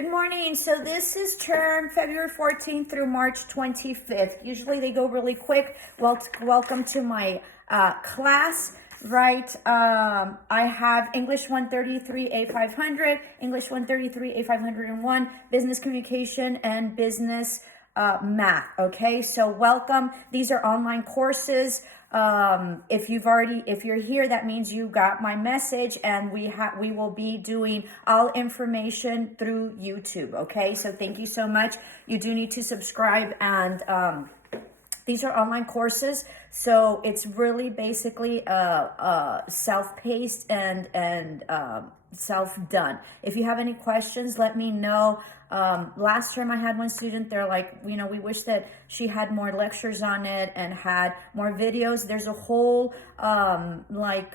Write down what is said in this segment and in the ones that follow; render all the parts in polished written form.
Good morning. So this is term February 14th through March 25th. Usually they go really quick. Welcome to my class, right? I have English 133 A500, English 133 A501, Business Communication, and Business Math. Okay, so welcome. These are online courses. If you're here, that means you got my message, and we will be doing all information through YouTube. Okay, so thank you so much. You do need to subscribe, and these are online courses, so it's really basically self-paced and self-done. If you have any questions, let me know. Last term I had one student, they're like, we wish that she had more lectures on it and had more videos. There's a whole library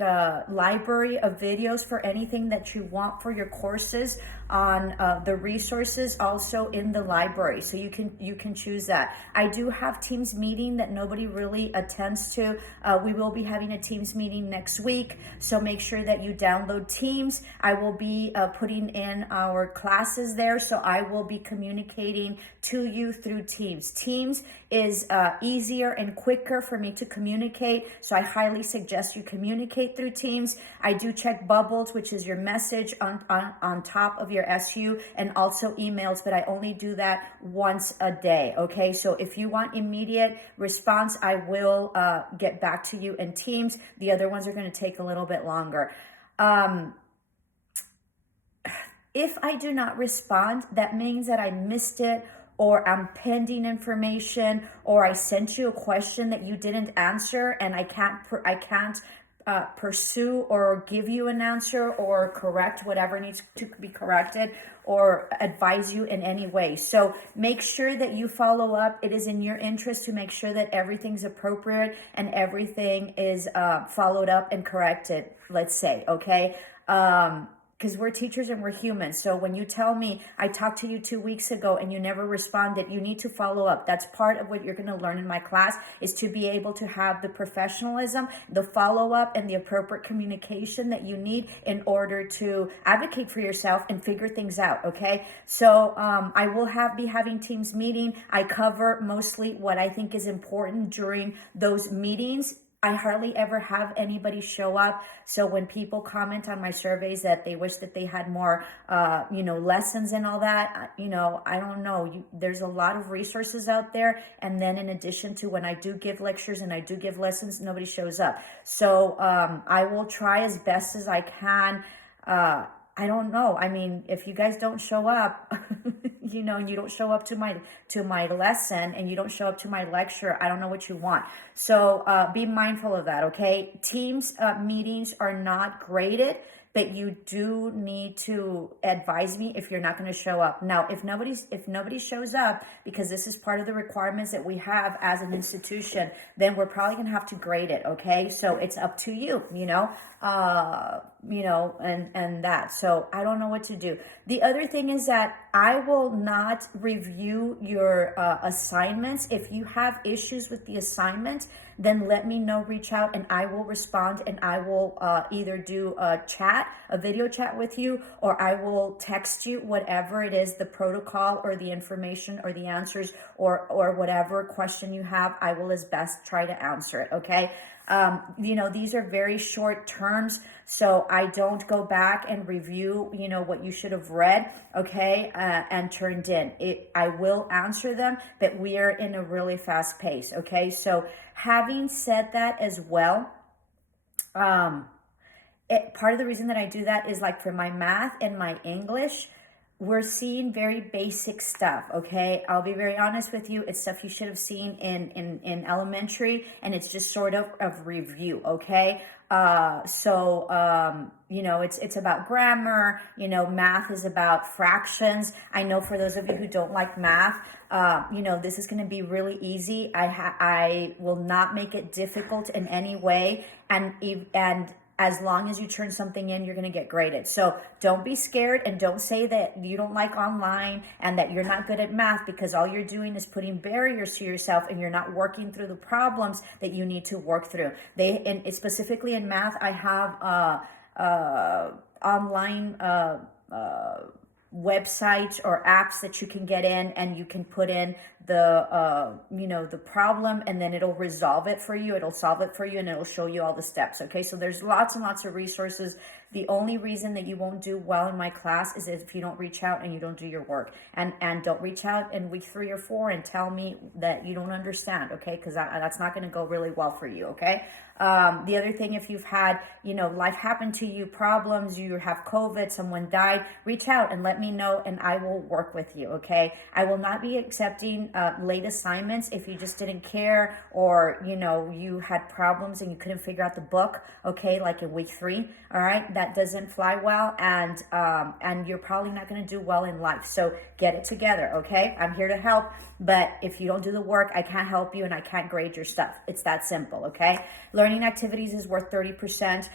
of videos for anything that you want for your courses on the resources also in the library, so you can choose that. I do have Teams meeting that nobody really attends to. We will be having a Teams meeting next week, so make sure that you download Teams. I will be putting in our classes there, so I will be communicating to you through Teams. Teams is easier and quicker for me to communicate, so I highly suggest you communicate through Teams. I do check bubbles, which is your message on top of your SU, and also emails, but I only do that once a day. Okay, so if you want immediate response, I will get back to you in Teams. The other ones are going to take a little bit longer. If I do not respond, that means that I missed it, or I'm pending information, or I sent you a question that you didn't answer, and I can't pursue or give you an answer or correct whatever needs to be corrected or advise you in any way. So make sure that you follow up. It is in your interest to make sure that everything's appropriate and everything is followed up and corrected, let's say, okay? Because we're teachers and we're humans. So when you tell me, I talked to you 2 weeks ago and you never responded, you need to follow up. That's part of what you're going to learn in my class, is to be able to have the professionalism, the follow-up, and the appropriate communication that you need in order to advocate for yourself and figure things out, okay? So I will be having Teams meeting. I cover mostly what I think is important during those meetings. I hardly ever have anybody show up. So when people comment on my surveys that they wish that they had more, lessons and all that, I don't know. There's a lot of resources out there. And then in addition to when I do give lectures and I do give lessons, nobody shows up. So I will try as best as I can. I don't know. I mean, if you guys don't show up, and you don't show up to my lesson and you don't show up to my lecture, I don't know what you want. So be mindful of that, okay? Teams meetings are not graded, but you do need to advise me if you're not going to show up. Now, if nobody shows up, because this is part of the requirements that we have as an institution, then we're probably going to have to grade it, okay? So it's up to you, and that. So I don't know what to do. The other thing is that I will not review your assignments. If you have issues with the assignment, then let me know, reach out, and I will respond, and I will either do a video chat with you, or I will text you whatever it is, the protocol or the information or the answers or whatever question you have. I will as best try to answer it, okay? These are very short terms, so I don't go back and review, what you should have read, okay, and turned in. I will answer them, but we are in a really fast pace, okay? So having said that as well, part of the reason that I do that is like for my math and my English, we're seeing very basic stuff, okay? I'll be very honest with you. It's stuff you should have seen in elementary, and it's just sort of review, okay? It's about grammar. Math is about fractions. I know for those of you who don't like math, this is going to be really easy. I will not make it difficult in any way, and as long as you turn something in, you're going to get graded. So don't be scared, and don't say that you don't like online and that you're not good at math, because all you're doing is putting barriers to yourself, and you're not working through the problems that you need to work through. Specifically in math, I have online websites or apps that you can get in, and you can put in the the problem, and then it'll resolve it for you. It'll solve it for you, and it'll show you all the steps. Okay, so there's lots and lots of resources. The only reason that you won't do well in my class is if you don't reach out and you don't do your work, and don't reach out in week 3 or 4 and tell me that you don't understand. Okay, because that's not going to go really well for you. Okay. The other thing, if you've had, life happen to you, problems, you have COVID, someone died, reach out and let me know, and I will work with you. Okay. I will not be accepting late assignments if you just didn't care, or, you had problems and you couldn't figure out the book. Okay. Like in week 3. All right. That doesn't fly well. And you're probably not going to do well in life. So get it together. Okay. I'm here to help, but if you don't do the work, I can't help you and I can't grade your stuff. It's that simple. Okay. Learning activities is worth 30%.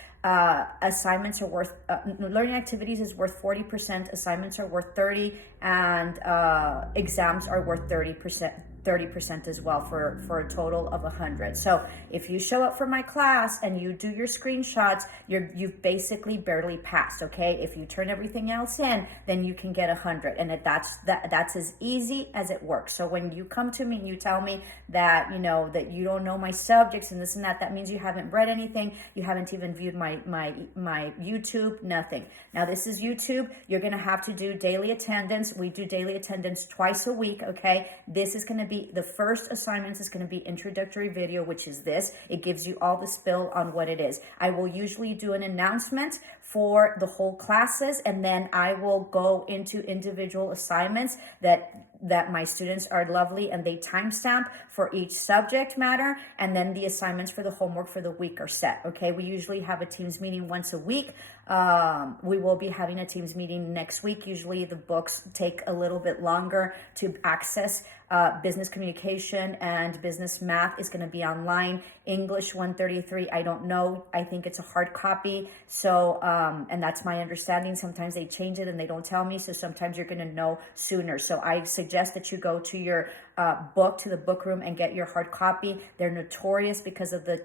Assignments are worth, learning activities is worth 40%. Assignments are worth 30%, and exams are worth 30% as well, for a total of 100. So if you show up for my class and you do your screenshots, you've basically barely passed. Okay. If you turn everything else in, then you can get 100, and that's as easy as it works. So when you come to me and you tell me that that you don't know my subjects and this and that means you haven't read anything. You haven't even viewed my YouTube, nothing. Now this is YouTube. You're gonna have to do daily attendance. We do daily attendance twice a week. Okay. This is gonna be the first assignment. Is going to be introductory video, which is this. It gives you all the spill on what it is. I will usually do an announcement for the whole classes, and then I will go into individual assignments that my students are lovely and they timestamp for each subject matter, and then the assignments for the homework for the week are set. Okay, we usually have a Teams meeting once a week. We will be having a Teams meeting next week. Usually the books take a little bit longer to access. Business communication and business math is going to be online. English 133, I don't know. I think it's a hard copy. So, and that's my understanding. Sometimes they change it and they don't tell me. So sometimes you're going to know sooner. So I suggest that you go to your book, to the book room, and get your hard copy. They're notorious because of the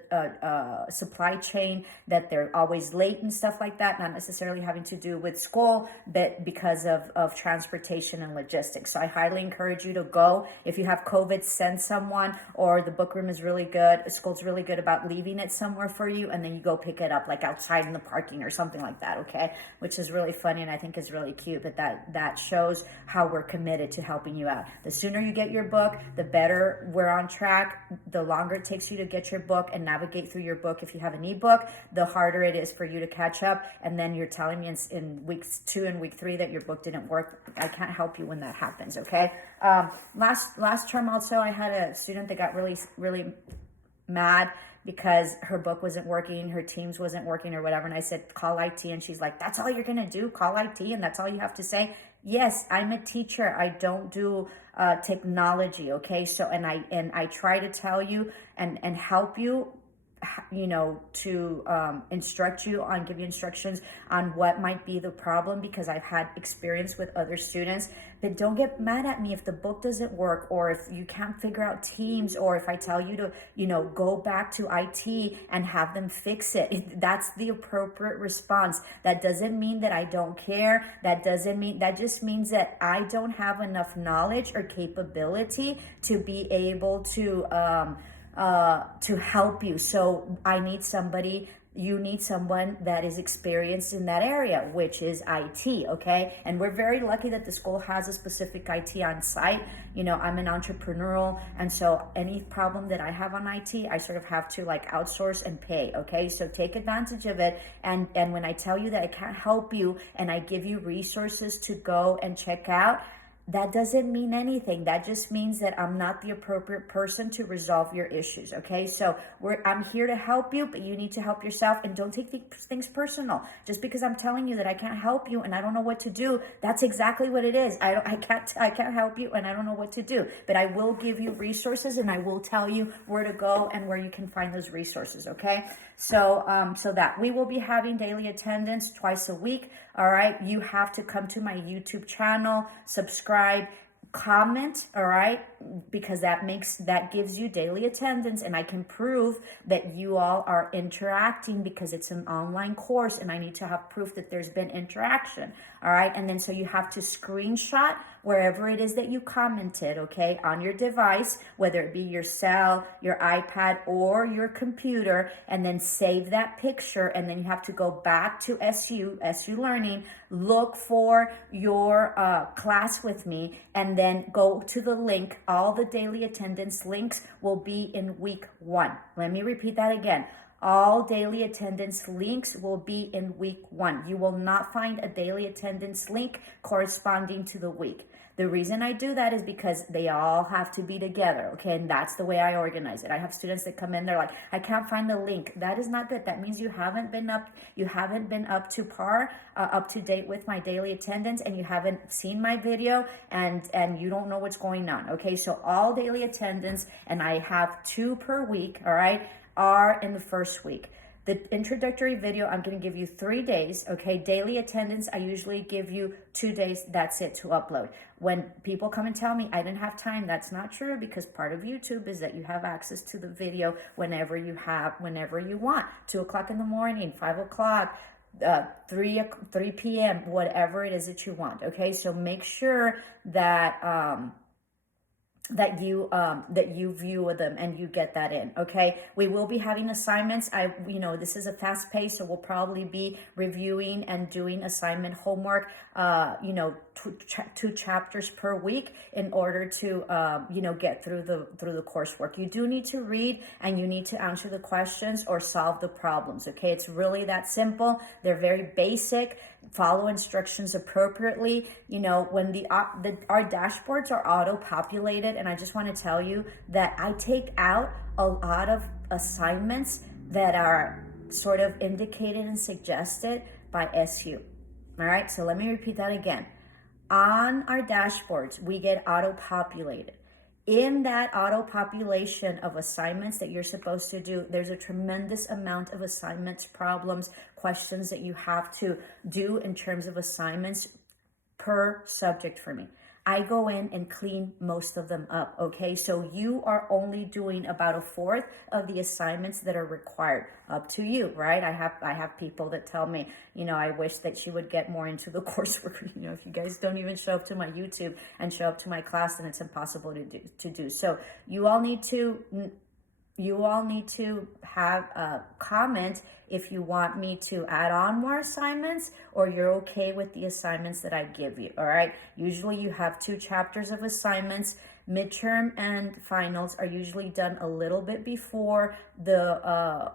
supply chain, that they're always late and stuff like that. Not necessarily having to do with school, but because of transportation and logistics. So I highly encourage you to go. If you have COVID, send someone, or the book room is really good. School's really good about leaving it somewhere for you, and then you go pick it up, like outside in the parking or something like that, okay? Which is really funny, and I think is really cute, but that shows how we're committed to helping you out. The sooner you get your book, the better we're on track. The longer it takes you to get your book and navigate through your book, if you have an ebook, the harder it is for you to catch up, and then you're telling me in weeks 2 and week 3 that your book didn't work. I can't help you when that happens, okay? Last term also, I had a student that got really, really mad because her book wasn't working, her Teams wasn't working or whatever. And I said, call IT. And she's like, that's all you're going to do? Call IT and that's all you have to say? Yes, I'm a teacher. I don't do technology. Okay. So, and I try to tell you and help you, to instruct you on, give you instructions on what might be the problem, because I've had experience with other students. But don't get mad at me if the book doesn't work, or if you can't figure out Teams, or if I tell you to, go back to IT and have them fix it. That's the appropriate response. That doesn't mean that I don't care. That just means that I don't have enough knowledge or capability to be able to help you. So you need someone that is experienced in that area, which is IT, okay? And we're very lucky that the school has a specific IT on site. I'm an entrepreneurial, and so any problem that I have on IT, I sort of have to outsource and pay, okay? So take advantage of it. And when I tell you that I can't help you and I give you resources to go and check out, that doesn't mean anything. That just means that I'm not the appropriate person to resolve your issues, okay? So I'm here to help you, but you need to help yourself, and don't take things personal. Just because I'm telling you that I can't help you and I don't know what to do, that's exactly what it is. I can't help you and I don't know what to do, but I will give you resources, and I will tell you where to go and where you can find those resources, okay? So that we will be having daily attendance twice a week. All right. You have to come to my YouTube channel, subscribe, comment, all right, because that gives you daily attendance, and I can prove that you all are interacting because it's an online course and I need to have proof that there's been interaction. All right, and then so you have to screenshot wherever it is that you commented, okay, on your device, whether it be your cell, your iPad, or your computer, and then save that picture. And then you have to go back to SU Learning, look for your class with me, and then go to the link. All the daily attendance links will be in week 1. Let me repeat that again. All daily attendance links will be in week 1. You will not find a daily attendance link corresponding to the week. The reason I do that is because they all have to be together, okay? And that's the way I organize it. I have students that come in, they're like, I can't find the link. That is not good. That means you haven't been up to par, up to date with my daily attendance, and you haven't seen my video, and you don't know what's going on, okay? So all daily attendance, and I have 2 per week, all right, are in the first week. The introductory video, I'm going to give you 3 days, okay? Daily attendance, I usually give you 2 days. That's it to upload. When people come and tell me I didn't have time, that's not true, because part of YouTube is that you have access to the video whenever you want. 2 o'clock in the morning, 5 o'clock, 3 p.m., whatever it is that you want, okay? So make sure that that you view them and you get that in, okay? We will be having assignments. This is a fast pace, so we'll probably be reviewing and doing assignment homework, 2 chapters per week in order to, get through the coursework. You do need to read, and you need to answer the questions or solve the problems, okay? It's really that simple. They're very basic. Follow instructions appropriately. When our dashboards are auto-populated, and I just want to tell you that I take out a lot of assignments that are sort of indicated and suggested by SU. All right, so let me repeat that again. On our dashboards, we get auto-populated. In that auto-population of assignments that you're supposed to do, there's a tremendous amount of assignments, problems, questions that you have to do in terms of assignments per subject for me. I go in and clean most of them up, okay? So you are only doing about 1/4 of the assignments that are required. Up to you, right? I have people that tell me, I wish that she would get more into the coursework. If you guys don't even show up to my YouTube and show up to my class, then it's impossible to do. So you all need to have a comment if you want me to add on more assignments, or you're okay with the assignments that I give you, all right? Usually you have 2 chapters of assignments. Midterm and finals are usually done a little bit before the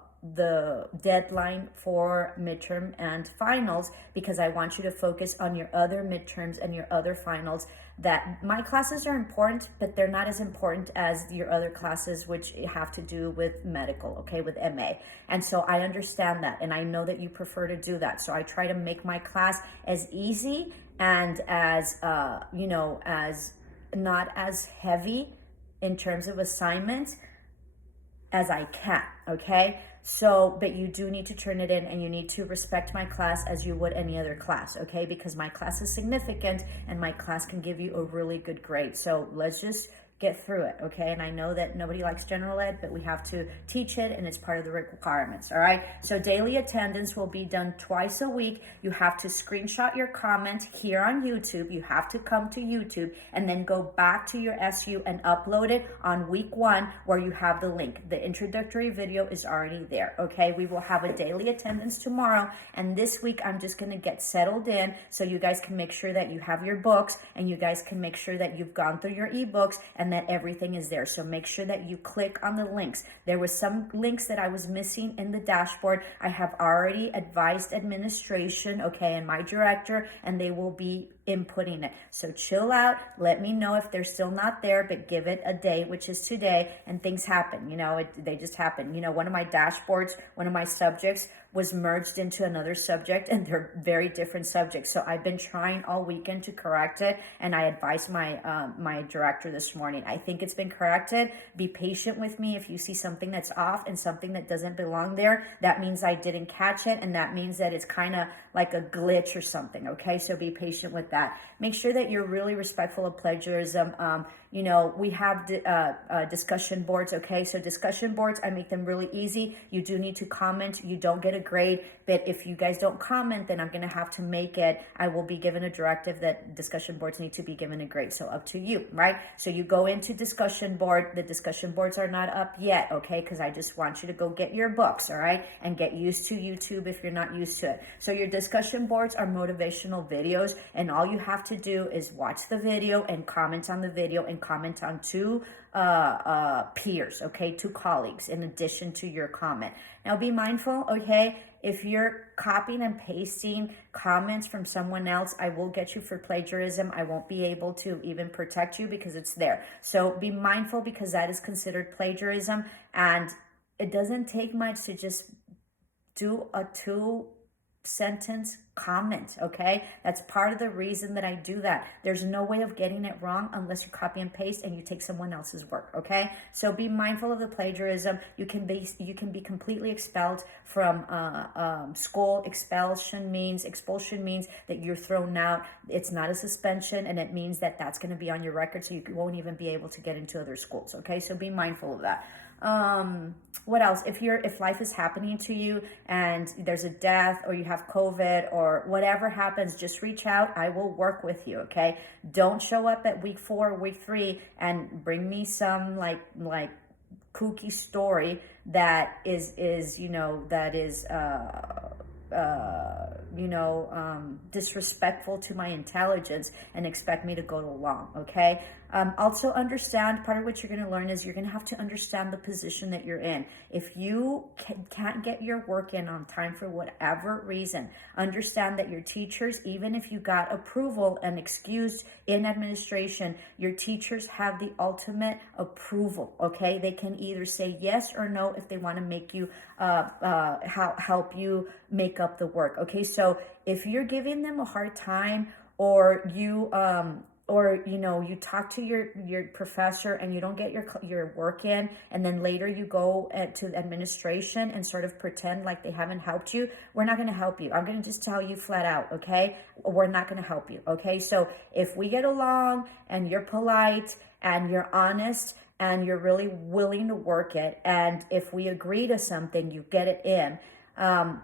deadline for midterm and finals, because I want you to focus on your other midterms and your other finals. That my classes are important, but they're not as important as your other classes, which have to do with medical, okay, with MA. And so I understand that, and I know that you prefer to do that. So I try to make my class as easy and as as not as heavy in terms of assignments as I can, okay? So, but you do need to turn it in, and you need to respect my class as you would any other class, okay? Because my class is significant, and my class can give you a really good grade. So let's just get through it, okay? And I know that nobody likes general ed, but we have to teach it, and it's part of the requirements, all right? So daily attendance will be done twice a week. You have to screenshot your comment here on YouTube. You have to come to YouTube and then go back to your SU and upload it on week 1, where you have the link. The introductory video is already there, okay? We will have a daily attendance tomorrow, and this week I'm just gonna get settled in so you guys can make sure that you have your books, and you guys can make sure that you've gone through your ebooks, and that everything is there. So make sure that you click on the links. There was some links that I was missing in the dashboard. I have already advised administration, okay, and my director, and they will be inputting it. So chill out. Let me know if they're still not there, but give it a day, which is today, and things happen. They just happen. One of my dashboards, one of my subjects was merged into another subject, and they're very different subjects. So I've been trying all weekend to correct it, and I advised my director this morning. I think it's been corrected. Be patient with me. If you see something that's off and something that doesn't belong there, that means I didn't catch it, and that means that it's kind of like a glitch or something, okay? So be patient with that. Make sure that you're really respectful of plagiarism. You know, we have discussion boards, okay? So discussion boards, I make them really easy. You do need to comment. You don't get a grade, but if you guys don't comment, then I'm going to have to make it. I will be given a directive that discussion boards need to be given a grade. So up to you, right? So you go into discussion board. The discussion boards are not up yet, okay? Because I just want you to go get your books, all right? And get used to YouTube if you're not used to it. So your discussion boards are motivational videos, and all you have to do is watch the video and comment on the video and comment on two peers, okay, two colleagues in addition to your comment. Now be mindful, okay, if you're copying and pasting comments from someone else, I will get you for plagiarism. I won't be able to even protect you because it's there. So be mindful, because that is considered plagiarism, and it doesn't take much to just do a 2-sentence comment, okay? That's part of the reason that I do that. There's no way of getting it wrong unless you copy and paste and you take someone else's work, okay? So be mindful of the plagiarism. You can be completely expelled from school. Expulsion means that you're thrown out. It's not a suspension, and it means that that's going to be on your record, so you won't even be able to get into other schools, okay? So be mindful of that. What else? If life is happening to you and there's a death, or you have COVID, or whatever happens, just reach out. I will work with you, okay? Don't show up at week 4, week 3 and bring me some like kooky story that is disrespectful to my intelligence and expect me to go along, okay? Also understand, part of what you're going to learn is you're going to have to understand the position that you're in. If you can't get your work in on time for whatever reason, understand that your teachers, even if you got approval and excused in administration, your teachers have the ultimate approval, okay? They can either say yes or no if they want to make you, help you make up the work, okay? So if you're giving them a hard time, or you talk to your professor and you don't get your work in, and then later you go to administration and sort of pretend like they haven't helped you, we're not going to help you. I'm going to just tell you flat out, okay? We're not going to help you, okay? So if we get along and you're polite and you're honest and you're really willing to work it, and if we agree to something, you get it in,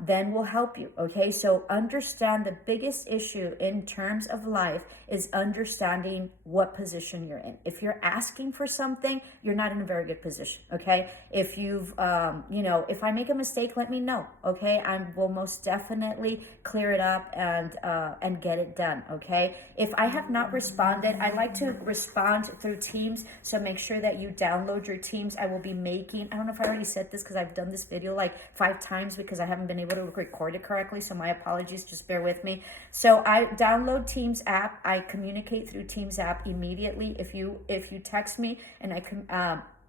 then we'll help you, okay? So understand the biggest issue in terms of life is understanding what position you're in. If you're asking for something, you're not in a very good position, okay? If you've, if I make a mistake, let me know, okay? I will most definitely clear it up and get it done, okay? If I have not responded, I like to respond through Teams, so make sure that you download your Teams. I will be making, I don't know if I already said this because I've done this video like 5 times because I haven't been able to record it correctly, so my apologies, just bear with me. So I download Teams app. I communicate through Teams app immediately. If you text me and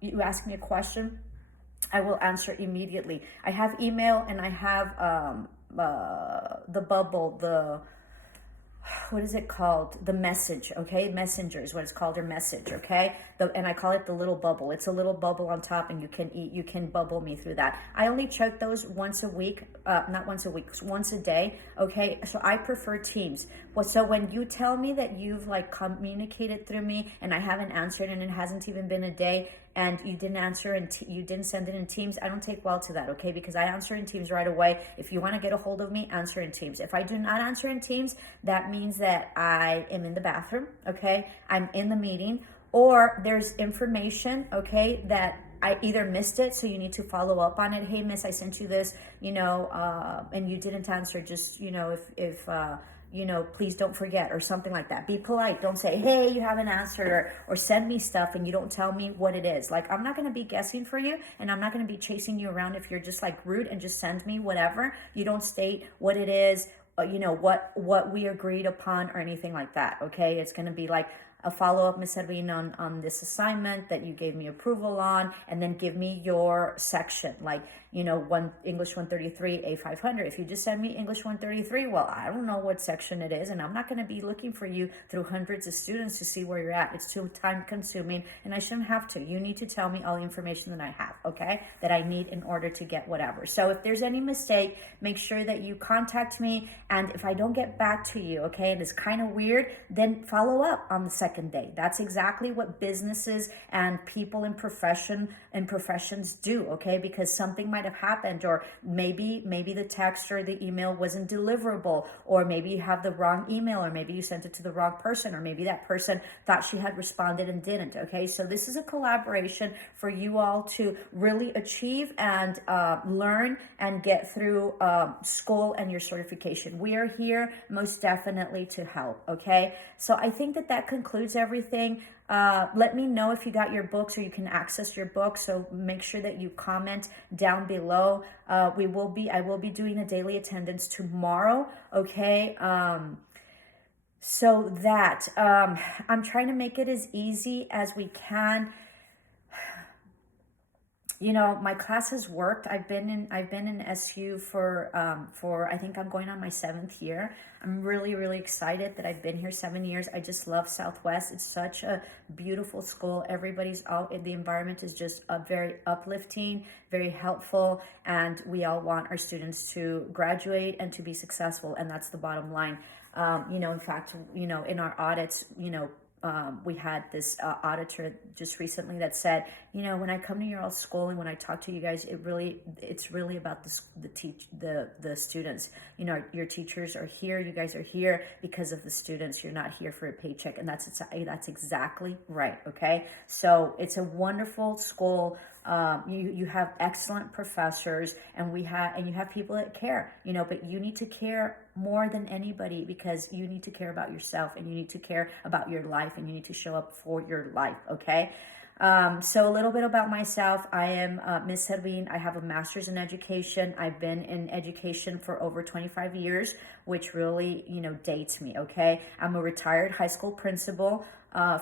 you ask me a question, I will answer immediately. I have email and I have the bubble, what is it called? The message, okay? Messenger is what it's called, or message, okay? And I call it the little bubble. It's a little bubble on top, and you can bubble me through that. I only check those once a week, not once a week, once a day, okay? So I prefer Teams. So when you tell me that you've like communicated through me and I haven't answered and it hasn't even been a day, and you didn't answer and you didn't send it in Teams, I don't take well to that, okay? Because I answer in Teams right away. If you want to get a hold of me, answer in Teams. If I do not answer in Teams, that means that I am in the bathroom, okay? I'm in the meeting, or there's information, okay, that I either missed it, so you need to follow up on it. Hey, miss, I sent you this, and you didn't answer. Just, if please don't forget, or something like that. Be polite. Don't say, hey, you haven't answered, or send me stuff and you don't tell me what it is. Like, I'm not going to be guessing for you, and I'm not going to be chasing you around if you're just like rude and just send me whatever. You don't state what it is, what we agreed upon or anything like that, okay? It's going to be like a follow-up, Ms. Edwin, on this assignment that you gave me approval on, and then give me your section. Like, English 133, A500. If you just send me English 133, well, I don't know what section it is, and I'm not going to be looking for you through hundreds of students to see where you're at. It's too time consuming, and I shouldn't have to. You need to tell me all the information that I have, okay, that I need in order to get whatever. So if there's any mistake, make sure that you contact me, and if I don't get back to you, okay, and it's kind of weird, then follow up on the second day. That's exactly what businesses and people in professions do, okay, because something might have happened, or maybe the text or the email wasn't deliverable, or maybe you have the wrong email, or maybe you sent it to the wrong person, or maybe that person thought she had responded and didn't, okay? So this is a collaboration for you all to really achieve and learn and get through school and your certification. We are here most definitely to help, okay? So I think that concludes everything. Let me know if you got your books or you can access your books. So make sure that you comment down below. I will be doing a daily attendance tomorrow. Okay. So that, I'm trying to make it as easy as we can. My class has worked. I've been in SU for I think I'm going on my 7th year. I'm really, really excited that I've been here 7 years. I just love Southwest. It's such a beautiful school. The environment is just very uplifting, very helpful, and we all want our students to graduate and to be successful, and that's the bottom line. In fact, in our audits, we had this auditor just recently that said, when I come to your all school and when I talk to you guys, it's really about the students. Your teachers are here, you guys are here because of the students. You're not here for a paycheck, and that's exactly right. Okay, so it's a wonderful school. You have excellent professors, and you have people that care. But you need to care more than anybody, because you need to care about yourself, and you need to care about your life, and you need to show up for your life, okay? So a little bit about myself. I am Miss Hervin. I have a master's in education. I've been in education for over 25 years, which really, dates me, okay? I'm a retired high school principal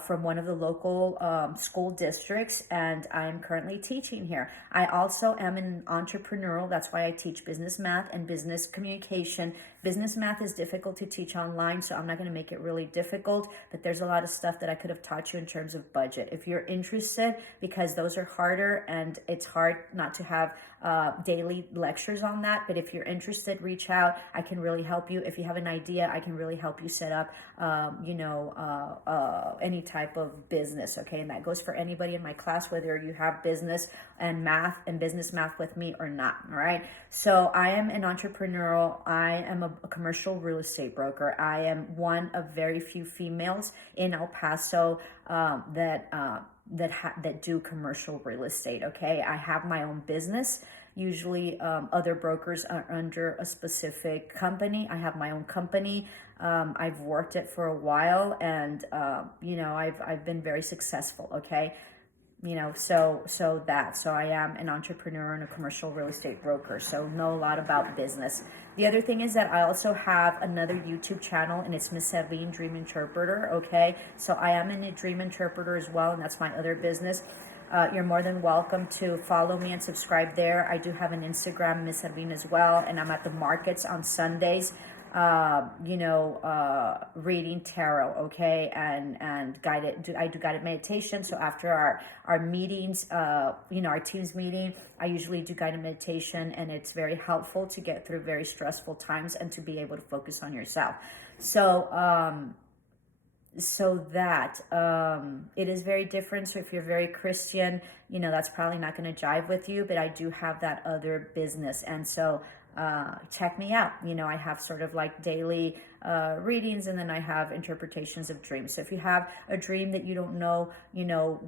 from one of the local school districts, and I am currently teaching here. I also am an entrepreneurial. That's why I teach business math and business communication. Business math is difficult to teach online, so I'm not going to make it really difficult, but there's a lot of stuff that I could have taught you in terms of budget. If you're interested, because those are harder, and it's hard not to have daily lectures on that, but if you're interested, reach out. I can really help you. If you have an idea, I can really help you set up, any type of business, okay? And that goes for anybody in my class, whether you have business and math and business math with me or not, all right? So I am an entrepreneurial. I am a commercial real estate broker. I am one of very few females in El Paso that do commercial real estate, okay? I have my own business. Usually other brokers are under a specific company. I have my own company. I've worked it for a while, and I've been very successful, okay? So I am an entrepreneur and a commercial real estate broker, so know a lot about business. The other thing is that I also have another YouTube channel, and it's Miss Hervin Dream Interpreter, okay? So I am a dream interpreter as well, and that's my other business. You're more than welcome to follow me and subscribe there. I do have an Instagram, Miss Hervin, as well, and I'm at the markets on Sundays, reading tarot, okay, and I do guided meditation. So after our meetings, our team's meeting, I usually do guided meditation, and it's very helpful to get through very stressful times and to be able to focus on yourself. So that it is very different. So if you're very Christian, that's probably not going to jive with you, but I do have that other business, and so check me out. I have sort of like daily readings, and then I have interpretations of dreams. So if you have a dream that you don't know,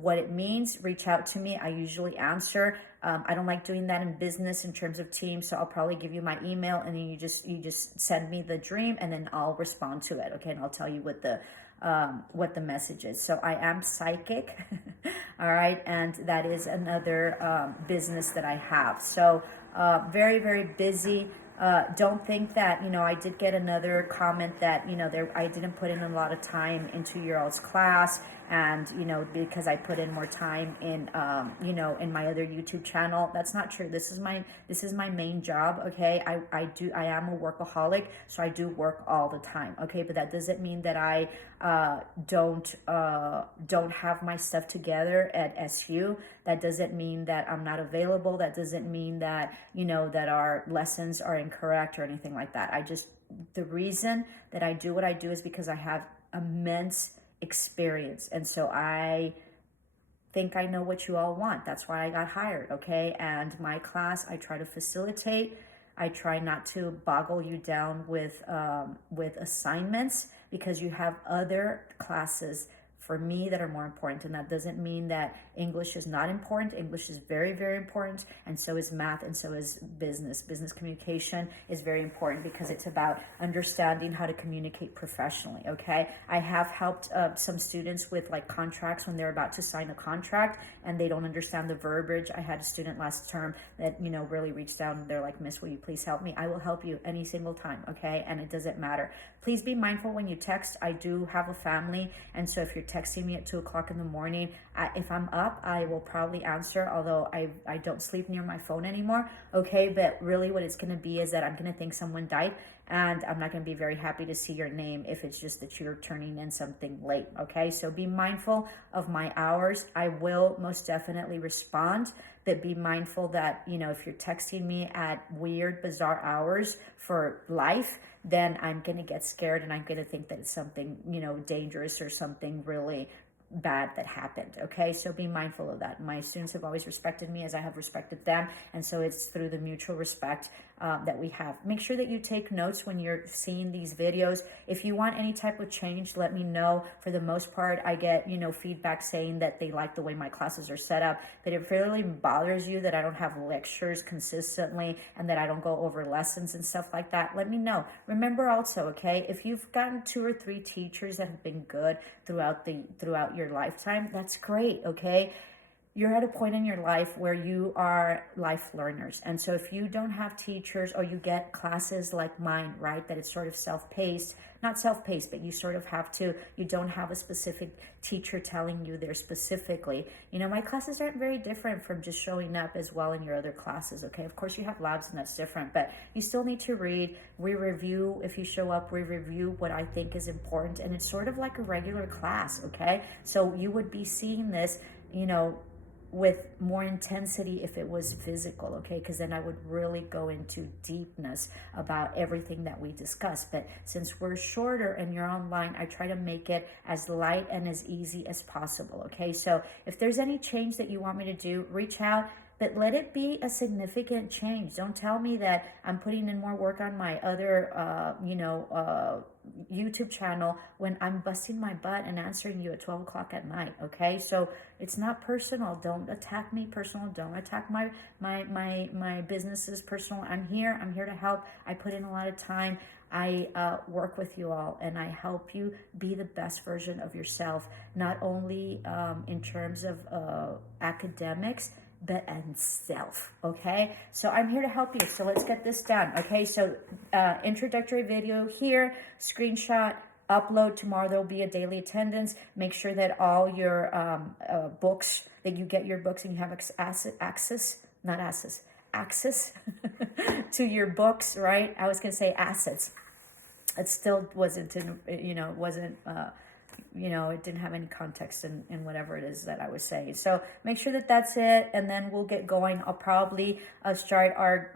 what it means, reach out to me. I usually answer. I don't like doing that in business in terms of teams, so I'll probably give you my email, and then you just send me the dream, and then I'll respond to it, okay? And I'll tell you what the message is. So I am psychic, all right, and that is another business that I have. So very, very busy. Don't think that, I did get another comment that, I didn't put in a lot of time into your all's class, and, you know, because I put in more time in, you know, in my other YouTube channel. That's not true. This is my main job. Okay. I am a workaholic, so I do work all the time. Okay. But that doesn't mean that I don't have my stuff together at SU. That doesn't mean that I'm not available. That doesn't mean that, you know, that our lessons are incorrect or anything like that. The reason that I do what I do is because I have immense experience. And so I think I know what you all want. That's why I got hired, okay? And my class, I try to facilitate. I try not to boggle you down with assignments, because you have other classes for me that are more important. And that doesn't mean that English is not important. English is very, very important, and so is math, and so is business. Business communication is very important because it's about understanding how to communicate professionally, okay? I have helped some students with like contracts when they're about to sign a contract and they don't understand the verbiage. I had a student last term that, you know, really reached out and they're like, "Miss, will you please help me?" I will help you any single time, okay? And it doesn't matter. Please be mindful when you text. I do have a family, and so if you're texting me at 2 o'clock in the morning, if I'm up, I will probably answer, although I don't sleep near my phone anymore, okay? But really what it's going to be is that I'm going to think someone died, and I'm not going to be very happy to see your name if it's just that you're turning in something late, okay? So be mindful of my hours. I will most definitely respond, but be mindful that, you know, if you're texting me at weird, bizarre hours for life, then I'm going to get scared and I'm going to think that it's something, you know, dangerous or something really bad that happened, okay? So be mindful of that. My students have always respected me as I have respected them, and so it's through the mutual respect that we have. Make sure that you take notes when you're seeing these videos. If you want any type of change, let me know. For the most part, I get, you know, feedback saying that they like the way my classes are set up, but if it really bothers you that I don't have lectures consistently and that I don't go over lessons and stuff like that, let me know. Remember also, okay, if you've gotten 2 or 3 teachers that have been good throughout your lifetime, that's great, okay? You're at a point in your life where you are life learners. And so if you don't have teachers, or you get classes like mine, right, that it's sort of self-paced, not self-paced, but you sort of have to, you don't have a specific teacher telling you there specifically. You know, my classes aren't very different from just showing up as well in your other classes, okay? Of course you have labs and that's different, but you still need to read. We review, if you show up, we review what I think is important, and it's sort of like a regular class, okay? So you would be seeing this, you know, with more intensity if it was physical, okay? Because then I would really go into deepness about everything that we discussed. But since we're shorter and you're online, I try to make it as light and as easy as possible, okay? So if there's any change that you want me to do, reach out, but let it be a significant change. Don't tell me that I'm putting in more work on my other, YouTube channel when I'm busting my butt and answering you at 12 o'clock at night, okay? So it's not personal. Don't attack me personal. Don't attack my businesses personal. I'm here to help. I put in a lot of time. I work with you all, and I help you be the best version of yourself, not only in terms of academics, but and self, okay? So I'm here to help you. So let's get this done, okay? So introductory video here, screenshot, upload. Tomorrow there'll be a daily attendance. Make sure that all your books, that you get your books and you have access to your books, right? I was gonna say assets. It still wasn't, it didn't have any context in whatever it is that I was saying. So make sure that that's it, and then we'll get going. I'll probably start our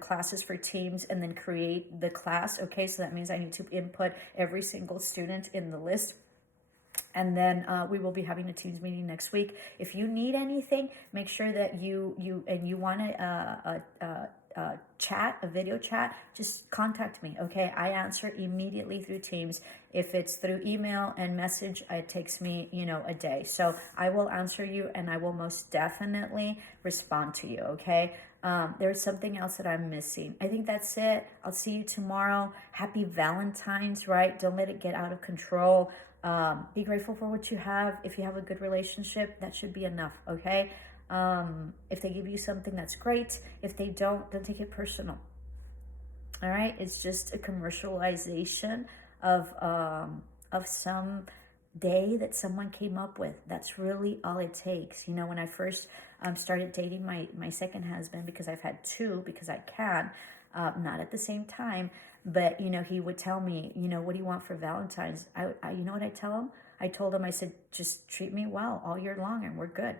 classes for teams and then create the class, okay? So that means I need to input every single student in the list. And then we will be having a Teams meeting next week. If you need anything, make sure that you want a video chat, just contact me, okay? I answer immediately through Teams. If it's through email and message, it takes me, a day. So I will answer you, and I will most definitely respond to you, okay? There's something else that I'm missing. I think that's it. I'll see you tomorrow. Happy Valentine's, right? Don't let it get out of control. Be grateful for what you have. If you have a good relationship, that should be enough, okay? If they give you something, that's great. If they don't take it personal. All right? It's just a commercialization of some day that someone came up with. That's really all it takes. You know, when I first started dating my second husband, because I've had two, because I can, not at the same time, but, you know, he would tell me, you know, what do you want for Valentine's? You know what I tell him? I told him, I said, just treat me well all year long and we're good.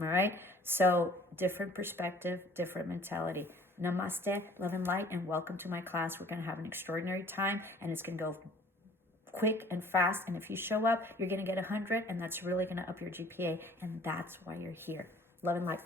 All right. So different perspective, different mentality. Namaste, love and light, and welcome to my class. We're going to have an extraordinary time, and it's going to go quick and fast. And if you show up, you're going to get 100, and that's really going to up your GPA. And that's why you're here. Love and light.